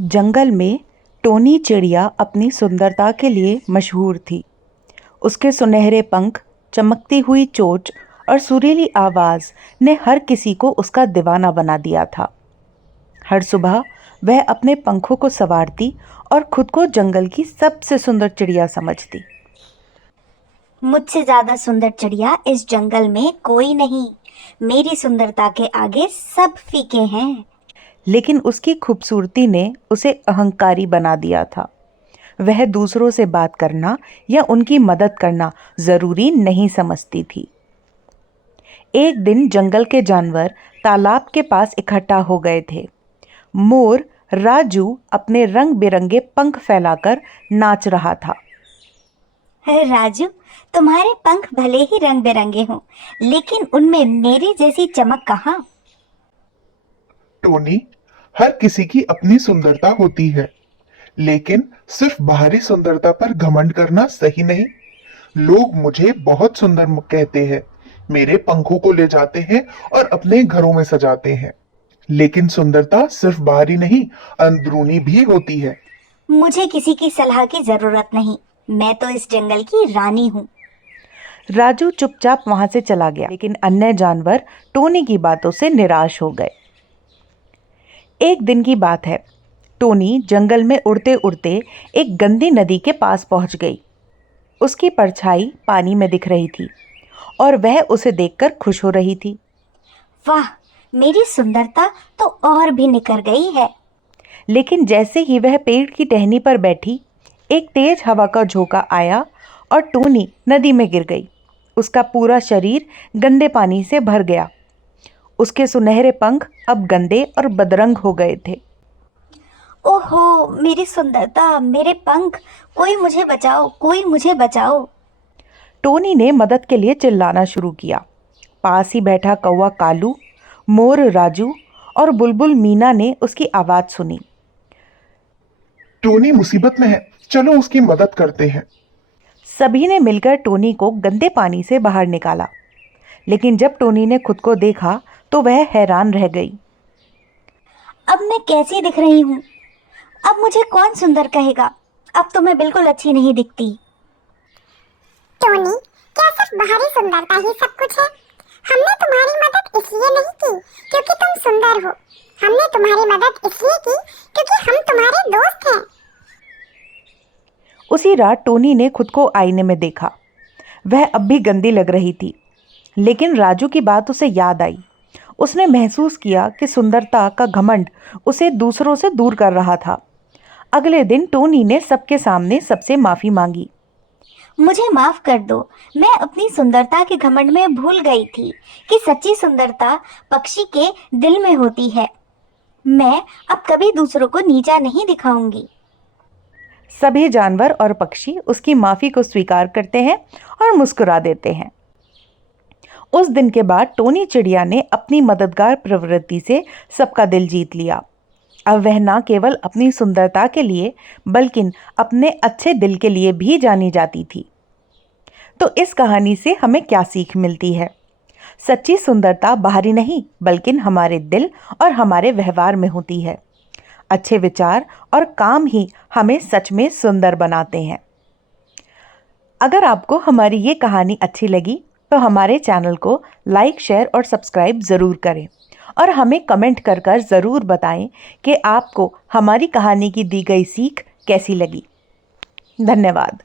जंगल में टोनी चिड़िया अपनी सुंदरता के लिए मशहूर थी। उसके सुनहरे पंख, चमकती हुई चोंच और सुरीली आवाज़ ने हर किसी को उसका दीवाना बना दिया था। हर सुबह वह अपने पंखों को संवारती और खुद को जंगल की सबसे सुंदर चिड़िया समझती। मुझसे ज्यादा सुंदर चिड़िया इस जंगल में कोई नहीं। मेरी सुंदरता के आगे सब फीके हैं। लेकिन उसकी खूबसूरती ने उसे अहंकारी बना दिया था। वह दूसरों से बात करना या उनकी मदद करना जरूरी नहीं समझती थी। एक दिन जंगल के जानवर तालाब के पास इकट्ठा हो गए थे। मोर राजू अपने रंग बिरंगे पंख फैलाकर नाच रहा था। राजू, तुम्हारे पंख भले ही रंग बिरंगे हों, लेकिन उनमें मेरी जैसी चमक कहाँ। टोनी, हर किसी की अपनी सुंदरता होती है, लेकिन सिर्फ बाहरी सुंदरता पर घमंड करना सही नहीं। लोग मुझे बहुत सुंदर कहते हैं, मेरे पंखों को ले जाते हैं और अपने घरों में सजाते हैं, लेकिन सुंदरता सिर्फ बाहरी नहीं, अंदरूनी भी होती है। मुझे किसी की सलाह की जरूरत नहीं। मैं तो इस जंगल की रानी हूँ। राजू चुपचाप वहां से चला गया, लेकिन अन्य जानवर टोनी की बातों से निराश हो गए। एक दिन की बात है। टोनी जंगल में उड़ते उड़ते एक गंदी नदी के पास पहुंच गई। उसकी परछाई पानी में दिख रही थी और वह उसे देखकर खुश हो रही थी। वाह, मेरी सुंदरता तो और भी निखर गई है। लेकिन जैसे ही वह पेड़ की टहनी पर बैठी, एक तेज हवा का झोंका आया और टोनी नदी में गिर गई। उसका पूरा शरीर गंदे पानी से भर गया। उसके सुनहरे पंख अब गंदे और बदरंग हो गए थे। ओहो, मेरी सुंदरता, मेरे पंख, कोई मुझे बचाओ, कोई मुझे बचाओ। टोनी ने मदद के लिए चिल्लाना शुरू किया। पास ही बैठा कौवा कालू, मोर राजू और बुलबुल मीना ने उसकी आवाज सुनी। टोनी मुसीबत में है, चलो उसकी मदद करते हैं। सभी ने मिलकर टोनी को गंदे पानी से बाहर निकाला, लेकिन जब टोनी ने खुद को देखा तो वह हैरान रह गई। अब मैं कैसी दिख रही हूँ? अब मुझे कौन सुंदर कहेगा? अब तो मैं बिल्कुल अच्छी नहीं दिखती। टोनी, क्या सिर्फ बाहरी सुंदरता ही सब कुछ है? हमने तुम्हारी मदद इसलिए नहीं की क्योंकि तुम सुंदर हो। हमने तुम्हारी मदद इसलिए की क्योंकि हम तुम्हारे दोस्त हैं। उसी रात टोनी ने खुद को आईने में देखा। वह अब भी गंदी लग रही थी, लेकिन राजू की बात उसे याद आई। उसने महसूस किया कि सुंदरता का घमंड उसे दूसरों से दूर कर रहा था। अगले दिन टोनी ने सबके सामने सबसे माफ़ी मांगी। मुझे माफ कर दो। मैं अपनी सुंदरता के घमंड में भूल गई थी कि सच्ची सुंदरता पक्षी के दिल में होती है। मैं अब कभी दूसरों को नीचा नहीं दिखाऊंगी। सभी जानवर और पक्षी उसकी माफ़ी को स्वीकार करते हैं और मुस्कुरा देते हैं। उस दिन के बाद टोनी चिड़िया ने अपनी मददगार प्रवृत्ति से सबका दिल जीत लिया। अब वह न केवल अपनी सुंदरता के लिए बल्कि अपने अच्छे दिल के लिए भी जानी जाती थी। तो इस कहानी से हमें क्या सीख मिलती है? सच्ची सुंदरता बाहरी नहीं बल्कि हमारे दिल और हमारे व्यवहार में होती है। अच्छे विचार और काम ही हमें सच में सुंदर बनाते हैं। अगर आपको हमारी ये कहानी अच्छी लगी तो हमारे चैनल को लाइक, शेयर और सब्सक्राइब ज़रूर करें और हमें कमेंट कर ज़रूर बताएं कि आपको हमारी कहानी की दी गई सीख कैसी लगी। धन्यवाद।